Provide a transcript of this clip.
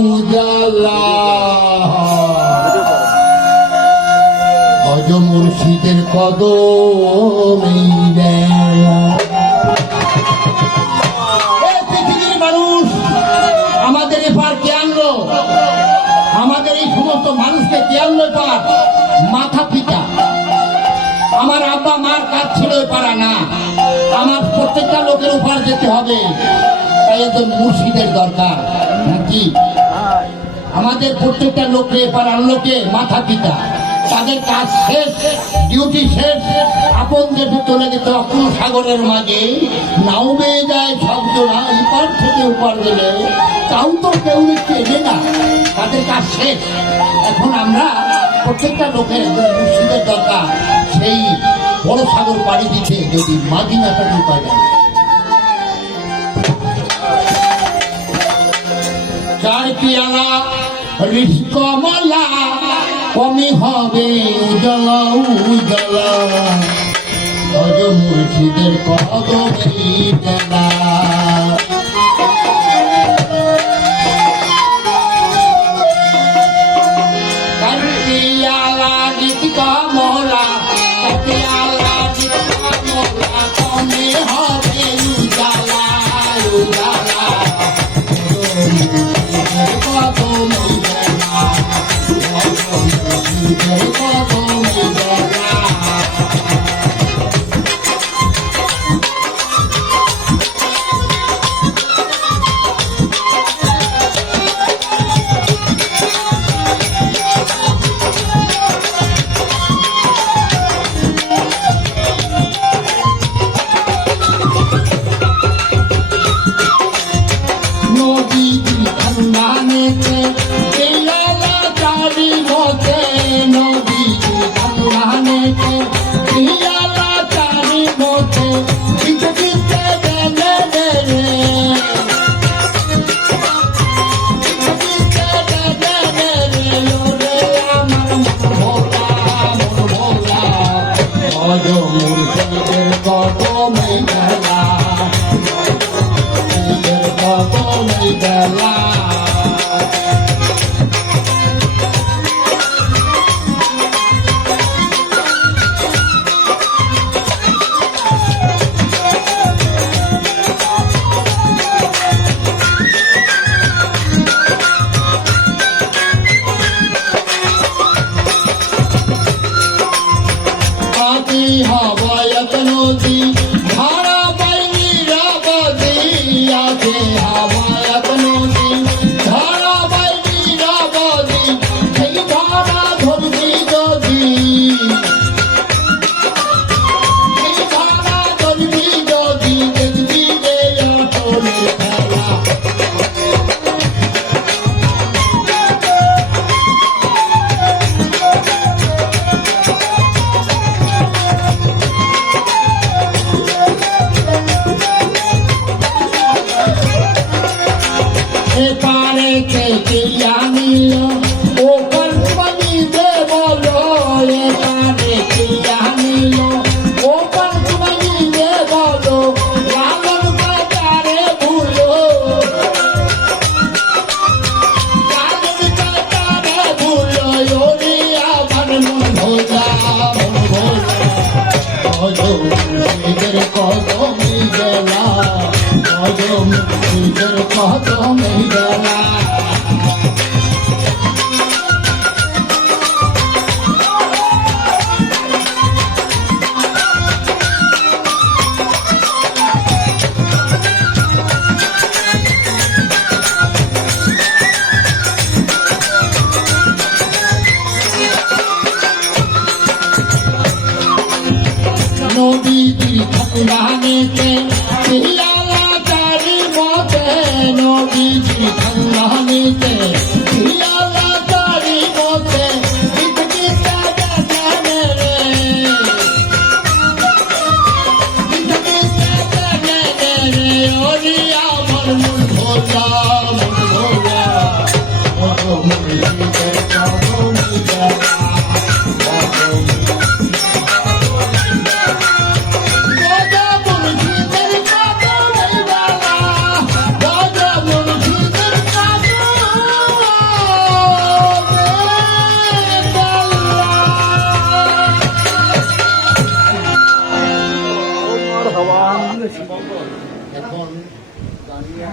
উজালা ভজ মুর্শিদের কদমে পৃথিবীর মানুষ আমাদের এপার কে আনলো, আমাদের এই সমস্ত মানুষকে কে আনলো এপার? মাথা পিতা। আমার আব্বা মার কাজ ছিল এপারা না, আমার প্রত্যেকটা লোকের উপর যেতে হবে, তাই একজন মুর্শিদের দরকার নাকি? আমাদের প্রত্যেকটা লোককে এপার আনলো কে? মাথা পিতা। তাদের কাজ শেষ, ডিউটি শেষ, আপন দেশে চলে যেতে অকুল সাগরের মাঝে নাও বেয়ে যায় সবজনা, এপার থেকে ওপার গেলে তাও তো কেউ চেনে না, তাদের কাজ শেষ। এখন আমরা প্রত্যেকটা লোকের একজন মুর্শিদের দরকার, সেই বড় সাগর পাড়ি দিতে যদি মাদিনাটা ঢুকা যায়। চার পিয়ালা ঋষ কমলা কমে হবে উজালা উজালা ভজ মুর্শিদের কদমে উজালা। চার পিয়ালা ঋষ কমলা কমে হবে উজালা উজালা হবায়ত নদী ধারা বাইনি রাবদি আছে, হবায়ত নদী ধারা বাইনি রাবদি, সেই ধারা ধরবি যদি, সেই ধারা ধরবি যদি, দেখবি যে আসলে খেলা। এপারে থেকে আনিল ও কল্পনি দে বলো, এপারে থেকে আনিল ও কল্পনি দে বলো, লালন কাটারে ভুলো, লালন কাটারে ভুলো, ওরে আমার মন ভোলা মন ভোলা, নিজের কদমে গেলা, নিজের কদমে গেলা। ভগবান এখন